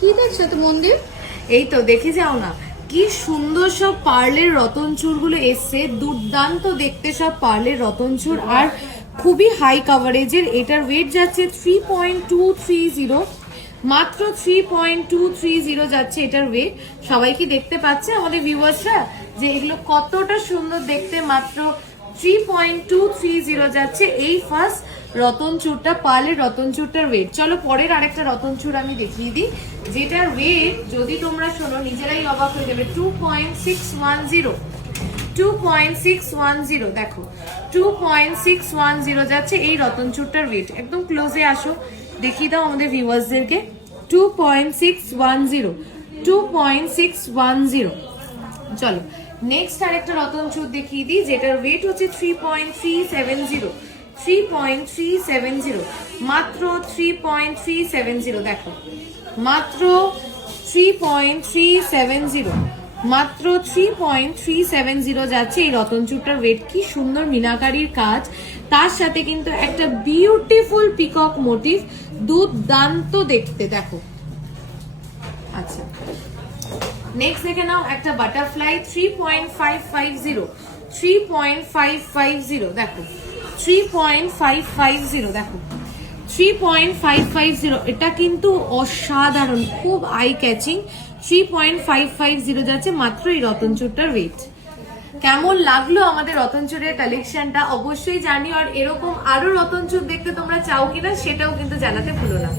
কি দেখছো তো মন্দির? এই তো দেখে যাও না, কি সুন্দর সব পার্লের রতন চুড়গুলো এসছে, দুর্দান্ত দেখতে সব পার্লের রতন চুড়, আর খুবই হাই কাভারেজের। এটার ওয়েট যাচ্ছে 3.230, মাত্র 3.230 যাচ্ছে এটার ওয়েট। সবাই কি দেখতে পাচ্ছে আমাদের ভিউয়ার্সরা যে এগুলো কতটা সুন্দর দেখতে? মাত্র 3.230 যাচ্ছে এই ফার্স্ট রতন চূড়টা, পার্লের রতন চূড়টার ওয়েট। চলো পরের আরেকটা রতন চূড় আমি দেখিয়ে দিই, যেটার ওয়েট যদি তোমরা শোনো নিজেরাই অবাক হয়ে যাবে। 2.610, 2.610 দেখো, 2.610 যাচ্ছে এই রতন চূড়টার ওয়েট। একদম ক্লোজে আসো, দেখিয়ে দাও আমাদের ভিউয়ার্সদেরকে। 2.610, 2.610। চলো নেক্সট আরেকটা রতন চূড় দেখিয়ে দিই, যেটার ওয়েট হচ্ছে 3.370, 3.370, মাত্র 3.370 দেখো, মাত্র 3.370, মাত্র 3.370 যাচ্ছে এই রতন চূড়টার ওয়েট। কি সুন্দর মিনাকারির কাজ, তার সাথে কিন্তু একটা বিউটিফুল পিকক মোটিভ, দুর্দান্ত দেখতে দেখো। আচ্ছা নেক্সট দেখে নাও একটা বাটারফ্লাই 3.550, 3.550 দেখো, 3.550 দেখো, 3.550। এটা কিন্তু অসাধারণ, খুব আই ক্যাচিং। 3.550 যাচ্ছে মাত্র এই রতন চূড়টার ওয়েট। কেমন লাগলো আমাদের রতন চূড়ের কালেকশনটা অবশ্যই জানিও, আর এরকম আরো রতন চূড় দেখতে তোমরা চাও কিনা সেটাও কিন্তু জানাতে ভুলো না।